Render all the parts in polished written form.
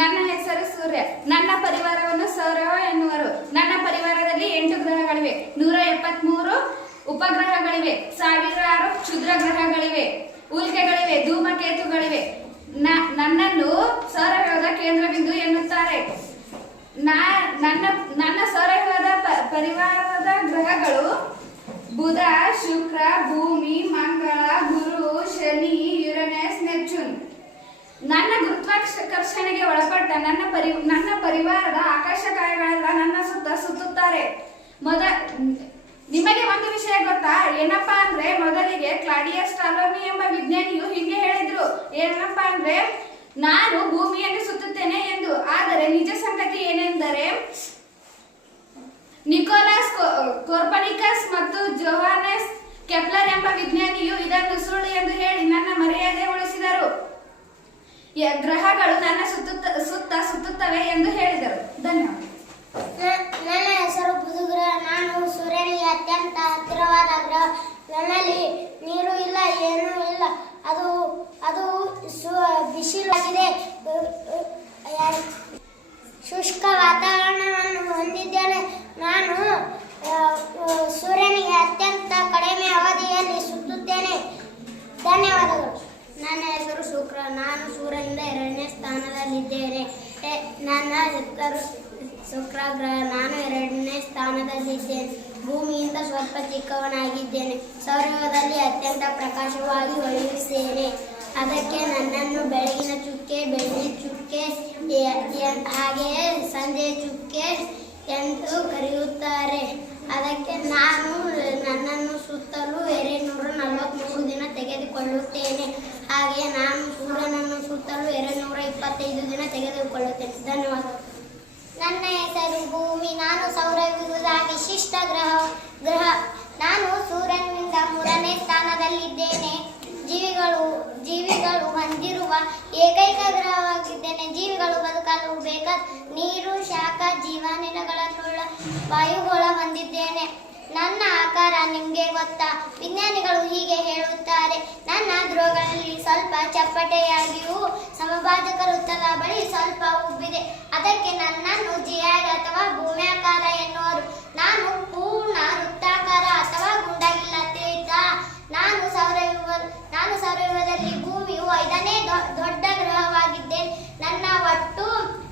ನನ್ನ ಹೆಸರು ಸೂರ್ಯ. ನನ್ನ ಪರಿವಾರವನ್ನು ಸೌರ ಎನ್ನುವರು. ನನ್ನ ಪರಿವಾರದಲ್ಲಿ 8 ಗ್ರಹಗಳಿವೆ, 173 ಉಪಗ್ರಹಗಳಿವೆ, ಸಾವಿರಾರು ಕ್ಷುದ್ರ ಗ್ರಹಗಳಿವೆ, ಉಲ್ಕೆಗಳಿವೆ, ಧೂಮಕೇತುಗಳಿವೆ. ನನ್ನನ್ನು ಸೌರವ್ಯೂಹದ ಕೇಂದ್ರಬಿಂದು ಎನ್ನುತ್ತಾರೆ. ನನ್ನ ಸೌರವ್ಯೂಹದ ಪರಿವಾರದ ಗ್ರಹಗಳು ಬುಧ, ಶುಕ್ರ, ಭೂಮಿ, ಮಂಗಳ, ಗುರು, ಶನಿ, ಯುರೇನಸ್, ನೆಪ್ಚೂನ್. ನನ್ನ ಗುರುತ್ವಾಕರ್ಷಣೆಗೆ ಒಳಪಟ್ಟ ನನ್ನ ಪರಿವಾರದ ಆಕಾಶಕಾಯಗಳೆಲ್ಲ ನನ್ನ ಸುತ್ತ ಸುತ್ತುತ್ತಾರೆ. ನಿಮಗೆ ಒಂದು ವಿಷಯ ಗೊತ್ತಾ? ಏನಪ್ಪಾ ಅಂದ್ರೆ, ಮೊದಲಿಗೆ ಕ್ಲಾಡಿಯಸ್ ಟಾಲಮಿ ಎಂಬ ವಿಜ್ಞಾನಿಯು ಹೀಗೆ ಹೇಳಿದ್ರು. ಏನಪ್ಪಾ ಅಂದ್ರೆ, ನಾನು ಭೂಮಿಯನ್ನು ಸುತ್ತುತ್ತೇನೆ ಎಂದು. ಆದರೆ ನಿಜ ಸಂಗತಿ ಏನೆಂದರೆ, ನಿಕೋಲಸ್ ಕೋರ್ಪನಿಕಸ್ ಮತ್ತು ಜೋಹಾನೆಸ್ ಕೆಪ್ಲರ್ ಎಂಬ ವಿಜ್ಞಾನಿಯು ಇದನ್ನು ಸುಳ್ಳು ಎಂದು ಹೇಳಿ ನನ್ನ ಮರ್ಯಾದೆ ಉಳಿಸಿದರು. ಗ್ರಹಗಳು ನನ್ನ ಸುತ್ತ ಸುತ್ತುತ್ತವೆ ಎಂದು ಹೇಳಿದರು. ಧನ್ಯವಾದ. ನನ್ನ ಹೆಸರು ಬುಧಗ್ರಹ. ನಾನು ಸೂರ್ಯನಿಗೆ ಅತ್ಯಂತ ಹತ್ತಿರವಾದ ಗ್ರಹ. ನನ್ನಲ್ಲಿ ನೀರು ಇಲ್ಲ, ಏನೂ ಇಲ್ಲ. ಅದು ಬಿಸಿಲಾಗಿದೆ. ಶುಷ್ಕ ವಾತಾವರಣವನ್ನು ಹೊಂದಿದ್ದೇನೆ. ನಾನು ಸೂರ್ಯನಿಗೆ ಅತ್ಯಂತ ಕಡಿಮೆ ಅವಧಿಯಲ್ಲಿ ಸುತ್ತುತ್ತೇನೆ. ಧನ್ಯವಾದಗಳು. ನನ್ನ ಹೆಸರು ಶುಕ್ರ. ನಾನು ಸೂರ್ಯನಿಂದ 2ನೇ ಸ್ಥಾನದಲ್ಲಿದ್ದೇನೆ. ನನ್ನ ಹೆಸರು ಶುಕ್ರ ಗ್ರಹ. ನಾನು 2ನೇ ಸ್ಥಾನದಲ್ಲಿದ್ದೇನೆ. ಭೂಮಿಯಿಂದ ಸ್ವಲ್ಪ ಚಿಕ್ಕವನಾಗಿದ್ದೇನೆ. ಸೌರವ್ಯೂಹದಲ್ಲಿ ಅತ್ಯಂತ ಪ್ರಕಾಶವಾಗಿ ಹೊಳೆಯುತ್ತೇನೆ. ಅದಕ್ಕೆ ನನ್ನನ್ನು ಬೆಳಗಿನ ಚುಕ್ಕೆ, ಬೆಳ್ಳಿ ಚುಕ್ಕೆ, ಹಾಗೆಯೇ ಸಂಜೆ ಚುಕ್ಕೆ ಎಂದು ಕರೆಯುತ್ತಾರೆ. ಅದಕ್ಕೆ ನನ್ನನ್ನು ಸುತ್ತಲೂ 243 ದಿನ ತೆಗೆದುಕೊಳ್ಳುತ್ತೇನೆ. ಹಾಗೆಯೇ ನಾನು ಸೂರ್ಯನನ್ನು ಸುತ್ತಲೂ 225 ದಿನ ತೆಗೆದುಕೊಳ್ಳುತ್ತೇನೆ. ಧನ್ಯವಾದ. ನನ್ನ ಹೆಸರು ಭೂಮಿ. ನಾನು ಸೌರವ್ಯೂಹದ ವಿಶಿಷ್ಟ ಗ್ರಹ. ನಾನು ಸೂರ್ಯನಿಂದ 3ನೇ ಸ್ಥಾನದಲ್ಲಿದ್ದೇನೆ. ಜೀವಿಗಳು ಹೊಂದಿರುವ ಏಕೈಕ ಗ್ರಹವಾಗಿದ್ದೇನೆ. ಜೀವಿಗಳು ಬದುಕಲು ಬೇಕಾದ ನೀರು, ಶಾಖ, ಜೀವನಿಲಗಳನ್ನುಳ್ಳ ವಾಯುಗೋಳ ಹೊಂದಿದ್ದೇನೆ. ನನ್ನ ಆಕಾರ ನಿಮಗೆ ಗೊತ್ತಾ? ವಿಜ್ಞಾನಿಗಳು ಹೀಗೆ ಹೇಳುತ್ತಾರೆ. ನನ್ನ ಧ್ರುವಗಳಲ್ಲಿ ಸ್ವಲ್ಪ ಚಪ್ಪಟೆಯಾಗಿಯೂ ಸಮಭಾಜಕ ವೃತ್ತದ ಬಳಿ ಸ್ವಲ್ಪ ಉಬ್ಬಿದೆ. ಅದಕ್ಕೆ ನನ್ನನ್ನು ಜಿಯಾಯ್ಡ್ ಅಥವಾ ಭೂಮ್ಯಾಕಾರ ಎನ್ನುವರು. ನಾನು ಪೂರ್ಣ ವೃತ್ತಾಕಾರ ಅಥವಾ ಗುಂಡಾಗಿಲ್ಲ. ತಿಳಿತಾ? ನಾನು ಸೌರವ್ಯೂಹದಲ್ಲಿ ಭೂಮಿಯು 5ನೇ ದೊಡ್ಡ ಗ್ರಹವಾಗಿದ್ದೇನೆ. ನನ್ನ ಒಟ್ಟು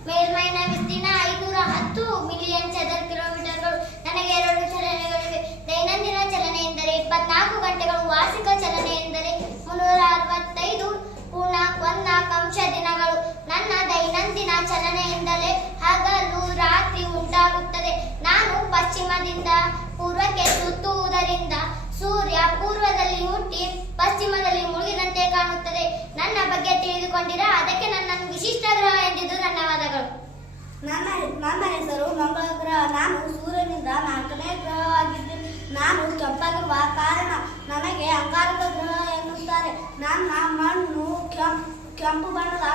ಮೇಲ್ಮೈನ ವಿಸ್ತೀರ್ಣ 510 ಮಿಲಿಯನ್ ಚದರ ಕಿಲೋಮೀಟರ್ಗಳು. ನನಗೆ 2 ಚಲನೆಗಳಿವೆ. ದೈನಂದಿನ ಚಲನೆ ಎಂದರೆ 24 ಗಂಟೆಗಳು. ವಾರ್ಷಿಕ ಚಲನೆ ಎಂದರೆ 365 ಪೂರ್ಣಾಂಕ ದಿನಗಳು. ನನ್ನ ದೈನಂದಿನ ಚಲನೆಯಿಂದಲೇ ಹಗಲು ರಾತ್ರಿ ಉಂಟಾಗುತ್ತದೆ. ನಾನು ಪಶ್ಚಿಮದಿಂದ ಪೂರ್ವಕ್ಕೆ ಸುತ್ತುವುದರಿಂದ ಸೂರ್ಯ ಪೂರ್ವದಲ್ಲಿ ಹುಟ್ಟಿ ಪಶ್ಚಿಮದಲ್ಲಿ ಮುಳುಗಿದಂತೆ ಕಾಣುತ್ತದೆ. ನನ್ನ ಬಗ್ಗೆ ತಿಳಿದುಕೊಂಡಿರಾ? ಅದಕ್ಕೆ ನನ್ನನ್ನು ವಿಶಿಷ್ಟ ಗ್ರಹ ಎಂದಿದ್ದು. ಧನ್ಯವಾದಗಳು. ನನ್ನ ಹೆಸರು ಮಂಗಳ ಗ್ರಹ. ನಾನು ಸೂರ್ಯನಿಂದ 4ನೇ ಗ್ರಹವಾಗಿದ್ದೇನೆ. ನಾನು ಕೆಂಪಾಗಿರುವ ಕಾರಣ ನನಗೆ ಅಂಗಾರಕ ಗ್ರಹ ಎನ್ನುತ್ತಾರೆ. ನನ್ನ ಮಣ್ಣು ಕೆಂಪು ಬಣ್ಣದ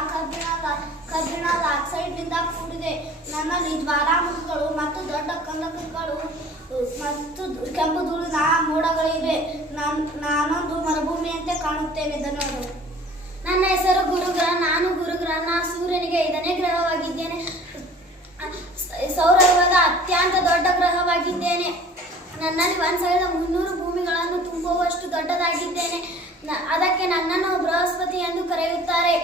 ಕಬ್ಬಿಣದ ಆಕ್ಸೈಡ್ನಿಂದ ಕೂಡಿದೆ. ನನ್ನಲ್ಲಿ ಜ್ವಾಲಾಮುಖಿಗಳು ಮತ್ತು ದೊಡ್ಡ ಕಂದಕಗಳು ಮತ್ತು ಕೆಂಪು ಧೂಳಿನ ಮೋಡಗಳಿವೆ. ನಾನೊಂದು ಮರುಭೂಮಿಯಂತೆ ಕಾಣುತ್ತೇನೆ. ಧನ್ಯವಾದಗಳು. ನನ್ನ ಹೆಸರು ಗುರುಗ್ರಹ. ನಾನು ಗುರುಗ್ರಹ. ನಾನು ಸೂರ್ಯನಿಗೆ 5ನೇ ಗ್ರಹವಾಗಿದ್ದೇನೆ. ಸೌರವ್ಯೂಹದ ಅತ್ಯಂತ ದೊಡ್ಡ ಗ್ರಹವಾಗಿದ್ದೇನೆ. ನನ್ನಲ್ಲಿ 1300 ಭೂಮಿಗಳನ್ನು ತುಂಬುವಷ್ಟು ದೊಡ್ಡದಾಗಿದ್ದೇನೆ. ಅದಕ್ಕೆ ನನ್ನನ್ನು ಬೃಹಸ್ಪತಿ ಎಂದು ಕರೆಯುತ್ತಾರೆ.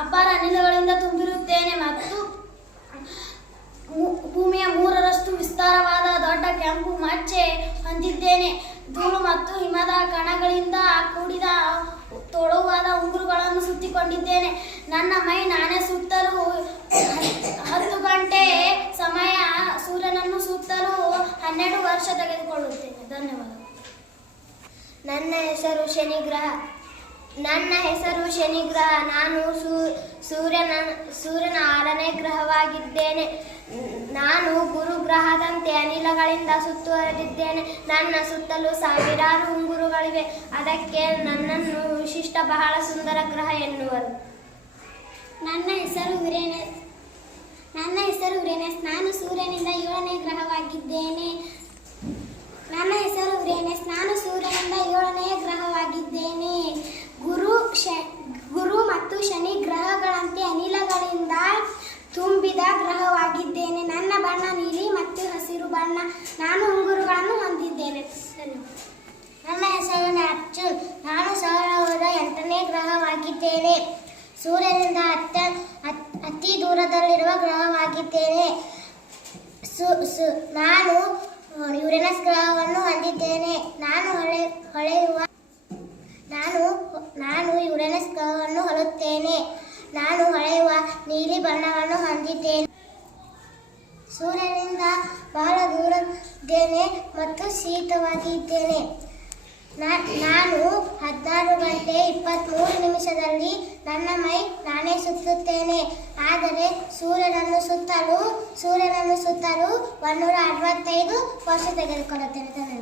ಅಪಾರ ಅನಿಲಗಳಿಂದ ತುಂಬಿರುತ್ತೇನೆ ಮತ್ತು ಭೂಮಿಯ 3ರಷ್ಟು ವಿಸ್ತಾರವಾದ ದೊಡ್ಡ ಕೆಂಪು ಮಚ್ಚೆ ಹೊಂದಿದ್ದೇನೆ. ಧೂಳು ಮತ್ತು ಹಿಮದ ಕಣಗಳಿಂದ ಕೂಡಿದ ತೆಳುವಾದ ಉಂಗುರಗಳನ್ನು ಸುತ್ತಿಕೊಂಡಿದ್ದೇನೆ. ನನ್ನ ಮೈ ನಾನೇ ಸುತ್ತಲೂ 10 ಗಂಟೆ ಸಮಯ, ಸೂರ್ಯನನ್ನು ಸುತ್ತಲೂ 12 ವರ್ಷ ತೆಗೆದುಕೊಳ್ಳುತ್ತೇನೆ. ಧನ್ಯವಾದ. ನನ್ನ ಹೆಸರು ಶನಿಗ್ರಹ. ನಾನು ಸೂರ್ಯನ 6ನೇ ಗ್ರಹವಾಗಿದ್ದೇನೆ. ನಾನು ಗುರುಗ್ರಹದಂತೆ ಅನಿಲಗಳಿಂದ ಸುತ್ತುವರೆದಿದ್ದೇನೆ. ನನ್ನ ಸುತ್ತಲೂ ಸಾವಿರಾರು ಉಂಗುರಗಳಿವೆ. ಅದಕ್ಕೆ ನನ್ನನ್ನು ವಿಶಿಷ್ಟ ಬಹಳ ಸುಂದರ ಗ್ರಹ ಎನ್ನುವರು. ನನ್ನ ಹೆಸರು ಯುರೇನಸ್. ನಾನು ಸೂರ್ಯನಿಂದ 7ನೇ ಗ್ರಹವಾಗಿದ್ದೇನೆ. ನಾನು ಸೂರ್ಯನಿಂದ 7ನೇ ಗ್ರಹವಾಗಿದ್ದೇನೆ. ದೂರದಲ್ಲಿರುವ ಗ್ರಹವಾಗಿದ್ದೇನೆ. ನಾನು ಯುರೇನಸ್ ಗ್ರಹವನ್ನು ಹೊಂದಿದ್ದೇನೆ. ನಾನು ಯುರೇನಸ್ ಗ್ರಹವನ್ನು ಹೋಲುತ್ತೇನೆ. ನಾನು ಹೊಳೆಯುವ ನೀಲಿ ಬಣ್ಣವನ್ನು ಹೊಂದಿದ್ದೇನೆ. ಸೂರ್ಯನಿಂದ ಬಹಳ ದೂರದ್ದೇನೆ ಮತ್ತು ಶೀತವಾಗಿದ್ದೇನೆ. ನಾನು 16 ಗಂಟೆ 23 ನಿಮಿಷದಲ್ಲಿ ನನ್ನ ಮೈ ನಾನೇ ಸುತ್ತುತ್ತೇನೆ. ಆದರೆ ಸೂರ್ಯನನ್ನು ಸುತ್ತಲು 165 ವರ್ಷ ತೆಗೆದುಕೊಳ್ಳುತ್ತೇನೆ.